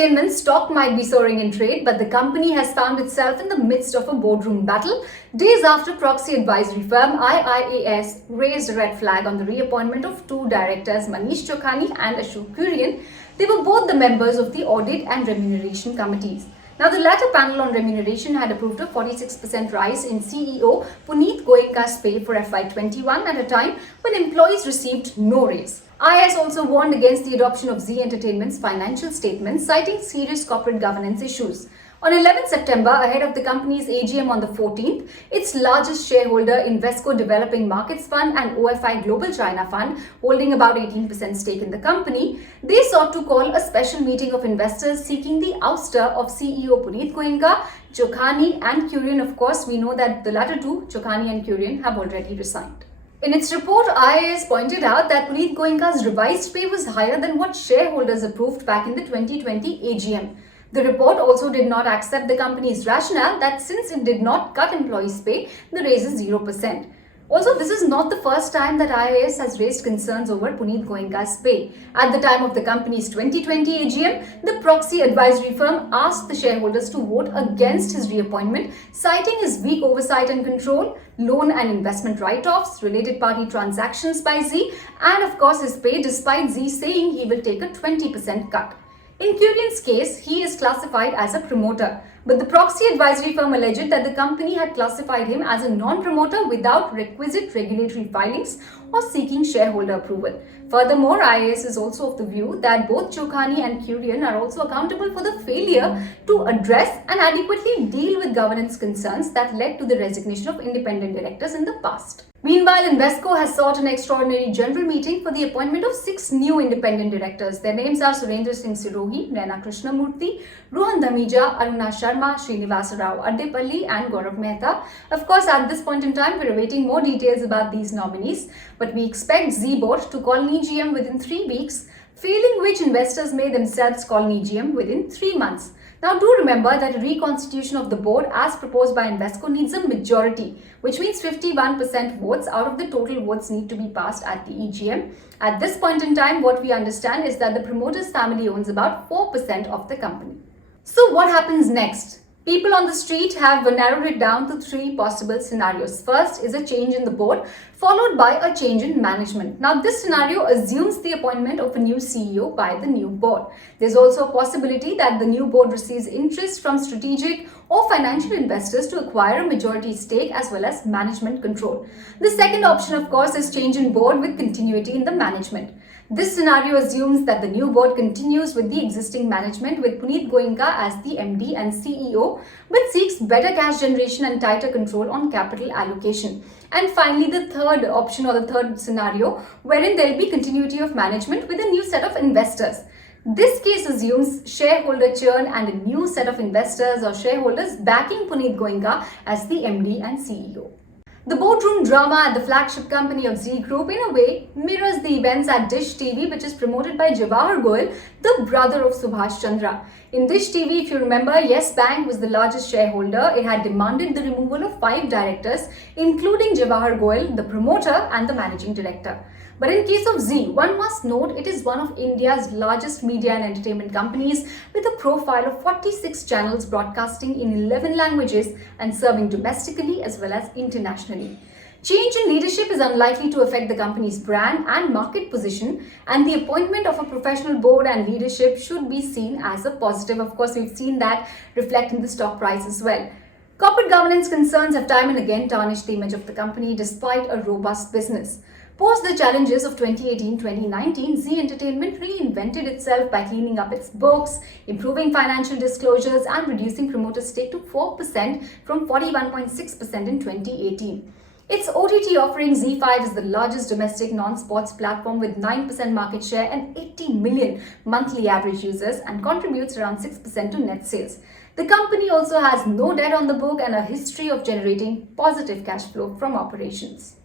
Entertainment stock might be soaring in trade, but the company has found itself in the midst of a boardroom battle days after proxy advisory firm IiAS raised a red flag on the reappointment of two directors, Manish Chokhani and Ashok Kurien. They were both the members of the audit and remuneration committees. Now, the latter panel on remuneration had approved a 46% rise in CEO Punit Goenka's pay for FY21 at a time when employees received no raise. IiAS also warned against the adoption of Zee Entertainment's financial statements, citing serious corporate governance issues. On 11 September, ahead of the company's AGM on the 14th, its largest shareholder, Invesco Developing Markets Fund and OFI Global China Fund, holding about 18% stake in the company, they sought to call a special meeting of investors seeking the ouster of CEO Punit Goenka, Chokhani and Kurien. Of course, we know that the latter two, Chokhani and Kurien, have already resigned. In its report, IiAS pointed out that Punit Goenka's revised pay was higher than what shareholders approved back in the 2020 AGM. The report also did not accept the company's rationale that since it did not cut employees' pay, the raise is 0%. Also, this is not the first time that IiAS has raised concerns over Punit Goenka's pay. At the time of the company's 2020 AGM, the proxy advisory firm asked the shareholders to vote against his reappointment, citing his weak oversight and control, loan and investment write-offs, related party transactions by Zee, and of course his pay, despite Zee saying he will take a 20% cut. In Kurien's case, he is classified as a promoter, but the proxy advisory firm alleged that the company had classified him as a non-promoter without requisite regulatory filings or seeking shareholder approval. Furthermore, IiAS is also of the view that both Chokhani and Kurien are also accountable for the failure to address and adequately deal with governance concerns that led to the resignation of independent directors in the past. Meanwhile, Invesco has sought an extraordinary general meeting for the appointment of 6 new independent directors. Their names are Surendra Singh Sirohi, Naina Krishnamurthy, Rohan Dhamija, Aruna Sharma, Srinivasa Rao Addepalli and Gaurav Mehta. Of course, at this point in time, we're awaiting more details about these nominees, but we expect Zee Board to call an EGM within 3 weeks, failing which investors may themselves call an EGM within 3 months. Now, do remember that a reconstitution of the board as proposed by Invesco needs a majority, which means 51% votes out of the total votes need to be passed at the EGM. At this point in time, what we understand is that the promoter's family owns about 4% of the company. So what happens next? People on the street have narrowed it down to 3 possible scenarios. First is a change in the board, followed by a change in management. Now, this scenario assumes the appointment of a new CEO by the new board. There's also a possibility that the new board receives interest from strategic or financial investors to acquire a majority stake as well as management control. The second option, of course, is change in board with continuity in the management. This scenario assumes that the new board continues with the existing management with Punit Goenka as the MD and CEO, but seeks better cash generation and tighter control on capital allocation. And finally, the third option or the third scenario, wherein there will be continuity of management with a new set of investors. This case assumes shareholder churn and a new set of investors or shareholders backing Punit Goenka as the MD and CEO. The boardroom drama at the flagship company of Zee Group, in a way, mirrors the events at Dish TV, which is promoted by Jawahar Goel, the brother of Subhash Chandra. In Dish TV, if you remember, Yes Bank was the largest shareholder. It had demanded the removal of 5 directors, including Jawahar Goel, the promoter and the managing director. But in case of Zee, one must note it is one of India's largest media and entertainment companies with a profile of 46 channels broadcasting in 11 languages and serving domestically as well as internationally. Change in leadership is unlikely to affect the company's brand and market position, and the appointment of a professional board and leadership should be seen as a positive. Of course, we've seen that reflect in the stock price as well. Corporate governance concerns have time and again tarnished the image of the company despite a robust business. Post the challenges of 2018-2019, Zee Entertainment reinvented itself by cleaning up its books, improving financial disclosures and reducing promoter stake to 4% from 41.6% in 2018. Its OTT offering ZEE5 is the largest domestic non-sports platform with 9% market share and 80 million monthly average users and contributes around 6% to net sales. The company also has no debt on the book and a history of generating positive cash flow from operations.